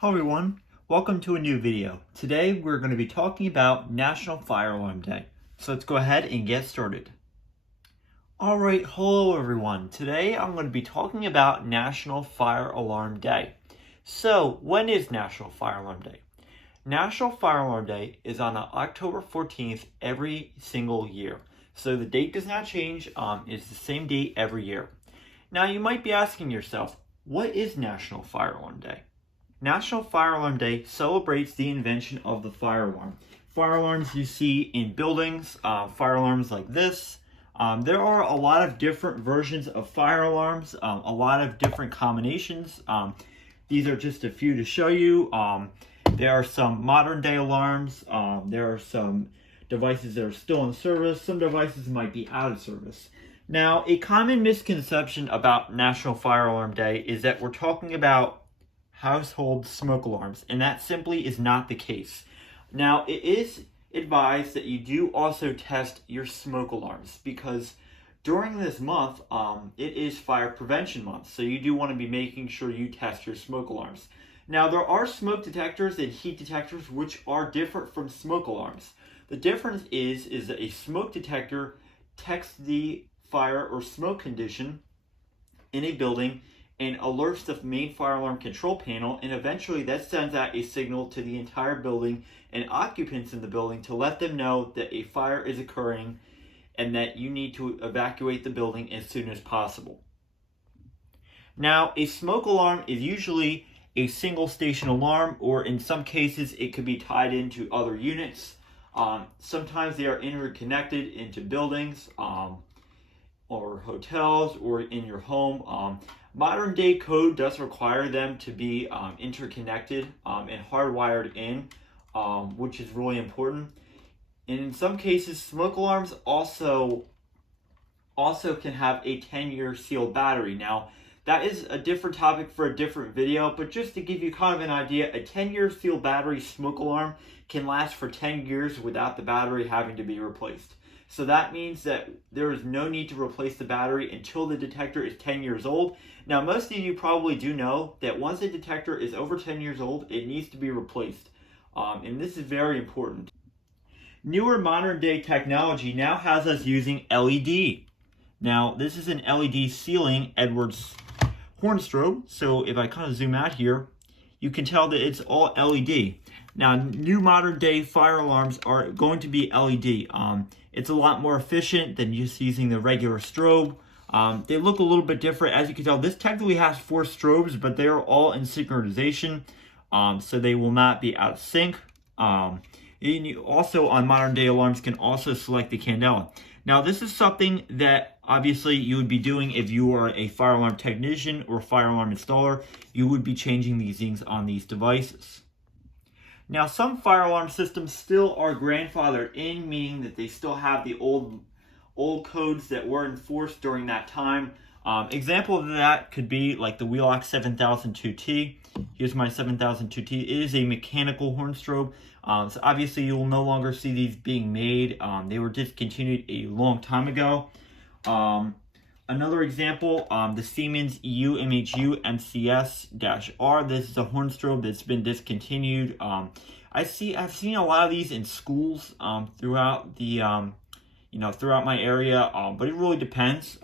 Hello everyone, welcome to a new video. Today we're going to be talking about National Fire Alarm Day. So let's go ahead and get started. Alright, hello everyone. Today I'm going to be talking about National Fire Alarm Day. So when is National Fire Alarm Day? National Fire Alarm Day is on October 14th every single year. So the date does not change, it's the same date every year. Now you might be asking yourself, what is National Fire Alarm Day? National Fire Alarm Day celebrates the invention of the fire alarm. Fire alarms you see in buildings, fire alarms like this. There are a lot of different versions of fire alarms, a lot of different combinations. These are just a few to show you. There are some modern day alarms. There are some devices that are still in service. Some devices might be out of service. Now, a common misconception about National Fire Alarm Day is that we're talking about household smoke alarms, and that simply is not the case. Now, it is advised that you do also test your smoke alarms because during this month, it is fire prevention month, so you do want to be making sure you test your smoke alarms. Now, there are smoke detectors and heat detectors which are different from smoke alarms. The difference is that a smoke detector detects the fire or smoke condition in a building and alerts the main fire alarm control panel, and eventually that sends out a signal to the entire building and occupants in the building to let them know that a fire is occurring and that you need to evacuate the building as soon as possible. Now, a smoke alarm is usually a single station alarm, or in some cases it could be tied into other units. Sometimes they are interconnected into buildings or hotels or in your home. Modern day code does require them to be interconnected and hardwired in, which is really important. And in some cases, smoke alarms also can have a 10-year sealed battery. Now, that is a different topic for a different video, but just to give you kind of an idea, a 10-year sealed battery smoke alarm can last for 10 years without the battery having to be replaced. So that means that there is no need to replace the battery until the detector is 10 years old. Now, most of you probably do know that once a detector is over 10 years old, it needs to be replaced. And this is very important. Newer modern day technology now has us using LED. Now, this is an LED ceiling Edwards horn strobe. So if I kind of zoom out here, you can tell that it's all LED. Now, new modern day fire alarms are going to be LED. It's a lot more efficient than just using the regular strobe. They look a little bit different. As you can tell, this technically has 4 strobes, but they are all in synchronization, so they will not be out of sync. And you also, on modern day alarms, can also select the candela. Now, this is something that obviously you would be doing if you are a fire alarm technician or fire alarm installer. You would be changing these things on these devices. Now, some fire alarm systems still are grandfathered in, meaning that they still have the old codes that were enforced during that time. Example of that could be like the Wheelock 7002T. Here's my 7002T. It is a mechanical horn strobe. So obviously you will no longer see these being made. They were discontinued a long time ago. Another example, the Siemens UMHU MCS-R. This is a horn strobe that's been discontinued. I've seen a lot of these in schools throughout the throughout my area, but it really depends.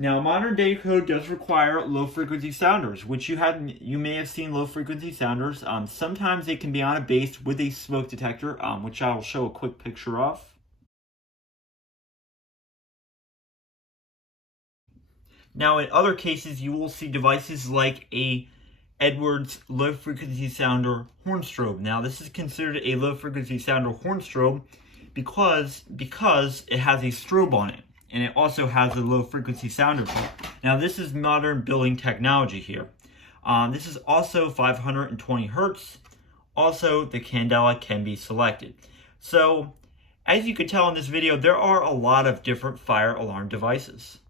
Now, modern day code does require low frequency sounders, which you may have seen low frequency sounders. Sometimes they can be on a base with a smoke detector, which I will show a quick picture of. Now, in other cases, you will see devices like a Edwards low frequency sounder horn strobe. Now, this is considered a low frequency sounder horn strobe because it has a strobe on it, and it also has a low frequency sounder. Now, this is modern building technology here. This is also 520 hertz. Also, the candela can be selected. So, as you can tell in this video, there are a lot of different fire alarm devices.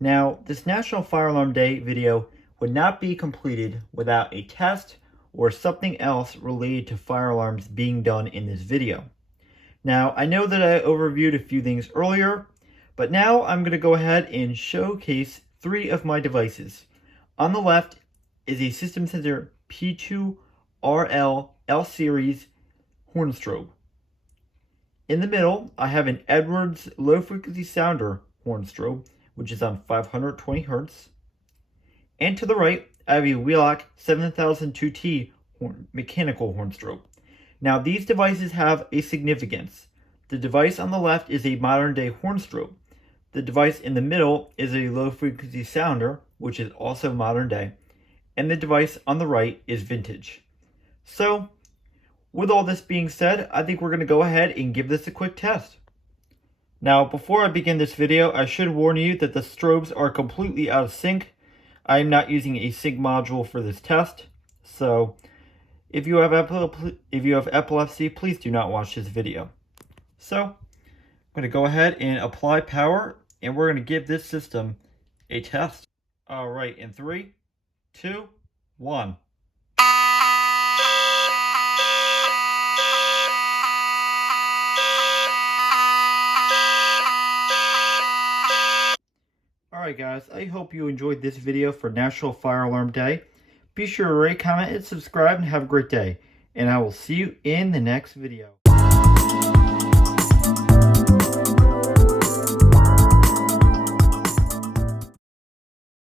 Now, this National Fire Alarm Day video would not be completed without a test or something else related to fire alarms being done in this video. Now, I know that I overviewed a few things earlier, but now I'm going to go ahead and showcase 3 of my devices. On the left is a system sensor P2RL L Series horn strobe. In the middle, I have an Edwards low frequency sounder horn strobe, which is on 520 Hz. And to the right, I have a Wheelock 7002T mechanical horn strobe. Now, these devices have a significance. The device on the left is a modern day horn strobe. The device in the middle is a low frequency sounder, which is also modern day. And the device on the right is vintage. So, with all this being said, I think we're going to go ahead and give this a quick test. Now, before I begin this video, I should warn you that the strobes are completely out of sync. I am not using a sync module for this test, so if you have epilepsy, please do not watch this video. So, I'm going to go ahead and apply power, and we're going to give this system a test. All right, in 3, 2, 1. Alright guys, I hope you enjoyed this video for National Fire Alarm Day. Be sure to rate, comment, and subscribe, and have a great day. And I will see you in the next video.